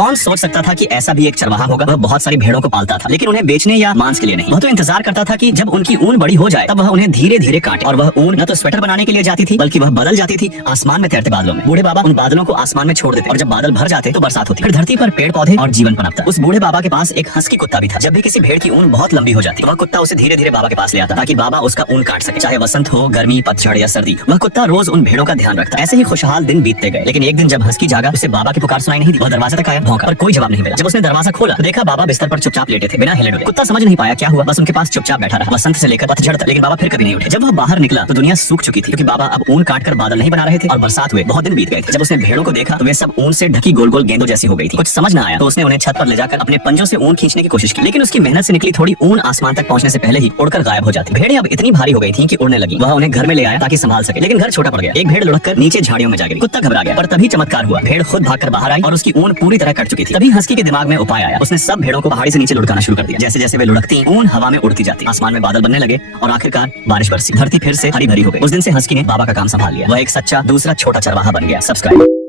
कौन सोच सकता था कि ऐसा भी एक चरवाहा होगा। वह बहुत सारी भेड़ों को पालता था, लेकिन उन्हें बेचने या मांस के लिए नहीं। वह तो इंतजार करता था कि जब उनकी ऊन बड़ी हो जाए तब वह उन्हें धीरे धीरे काटे। और वह ऊन न तो स्वेटर बनाने के लिए जाती थी, बल्कि वह बदल जाती थी आसमान में तैरते बादलों में। बूढ़े बाबा उन बादलों को आसमान में छोड़ देते और जब बादल भर जाते तो बरसात होती। फिर धरती पर पेड़ पौधे और जीवन पनपता। उस बूढ़े बाबा के पास एक हस्की कुत्ता भी था। जब भी किसी भेड़ की ऊन बहुत लंबी हो जाती, वह कुत्ता उसे धीरे धीरे बाबा के पास ले आता ताकि बाबा उसका ऊन काट सके, चाहे वसंत हो, गर्मी, पतझड़ या सर्दी। वह कुत्ता रोज उन भेड़ों का ध्यान रखता। ऐसे ही खुशहाल दिन बीतते गए। लेकिन एक दिन जब हस्की जागा, उसे बाबा की पुकार सुनाई नहीं दी। वह दरवाजे तक आया, भौंका, पर कोई जवाब नहीं मिला। जब उसने दरवाजा खोला तो देखा बाबा बिस्तर पर चुपचाप लेटे थे, बिना हिले डुले। कुत्ता समझ नहीं पाया क्या हुआ, बस उनके पास चुपचाप बैठा रहा, वसंत से लेकर पतझड़ तक। लेकिन बाबा फिर कभी नहीं उठे। जब वह बाहर निकला तो दुनिया सूख चुकी थी, क्योंकि बाबा अब ऊन काटकर बादल नहीं बना रहे थे और बरसात हुए बहुत दिन बीत गए थे। जब उसने भेड़ों को देखा तो वे सब ऊन से ढकी गोल गोल गेंदों जैसी हो गई थी। कुछ समझ ना आया तो उसने उन्हें छत पर ले जाकर अपने पंजों से ऊन खींचने की कोशिश की, लेकिन उसकी मेहनत से निकली थोड़ी ऊन आसमान तक पहुंचने से पहले ही उड़कर गायब हो जाती। भेड़ें अब इतनी भारी हो गई थी कि उड़ने लगी। वह उन्हें घर में ले आया ताकि संभाल सके, लेकिन घर छोटा पड़ गया। एक भेड़ लुढ़ककर नीचे झाड़ियों में जा गिरी। कुत्ता घबरा गया, पर तभी चमत्कार हुआ। भेड़ खुद भागकर बाहर आई और उसकी ऊन पूरी तरह कट चुकी थी। तभी हस्की के दिमाग में उपाय आया। उसने सब भेड़ों को पहाड़ी से नीचे लुढ़काना शुरू कर दिया। जैसे जैसे वे लुढ़कती, ऊन हवा में उड़ती जाती, आसमान में बादल बनने लगे और आखिरकार बारिश बरसी। धरती फिर से हरी भरी हो गई। उस दिन से हस्की ने बाबा का काम संभाल लिया। वह एक सच्चा दूसरा छोटा चरवाहा बन गया। सब्सक्राइब।